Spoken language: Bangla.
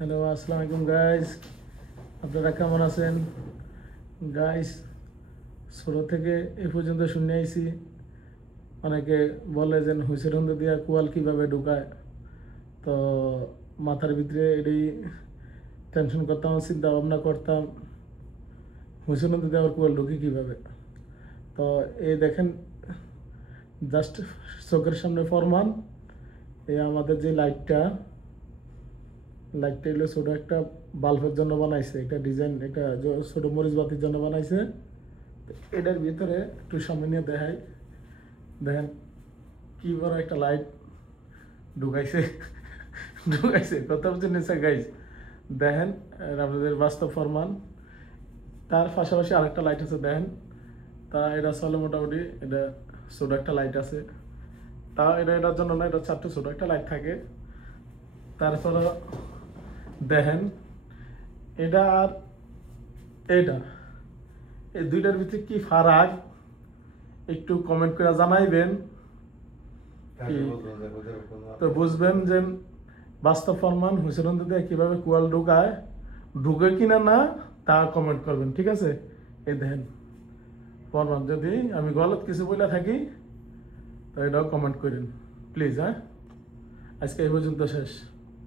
হ্যালো, আসসালামু আলাইকুম গাইস। আপনারা কেমন আছেন গাইস? ছোটো থেকে এ পর্যন্ত শুনে আইছি অনেকে বলে যে হুইসেল দিয়া কুয়াল কীভাবে ঢুকায়। তো মাথার ভিতরে এটাই টেনশন করতাম, চিন্তা ভাবনা করতাম হুইসেল দিয়ে আবার কুয়াল ঢুকি কীভাবে। তো এই দেখেন, জাস্ট চোখের সামনে প্রমাণ। এই আমাদের যে লাইটটা এলো ছোটো একটা বাল্বের জন্য বানাইছে, এটা ডিজাইন, এটা ছোটো মরিচ বাতির জন্য বানাইছে। এটার ভিতরে একটু সামনে নিয়ে দেখাই, দেখেন কি বড় একটা লাইট ঢুকাইছে কত বছর নিচে গাইজ দেখেন, আপনাদের বাস্তব প্রমাণ। তার পাশাপাশি আরেকটা লাইট আছে দেখেন, তা এটা চলে মোটামুটি, এটা ছোটো একটা লাইট আছে। তা এটার জন্য না, এটা চারটে ছোটো একটা লাইট থাকে। তারপরে দেখেন এটা আর এটা, এই দুইটার ভিতরে কি ফারাক একটু কমেন্ট করে জানাইবেন, তো বুঝবেন যে বাস্তব প্রমাণ হুইসেল দিয়ে কীভাবে কুয়াল ঢুকে কিনা না তা কমেন্ট করবেন, ঠিক আছে? এই দেখেন প্রমাণ। যদি আমি গলত কিছু বলে থাকি তো এটাও কমেন্ট করেন প্লিজ। হ্যাঁ, আজকে এই পর্যন্ত শেষ।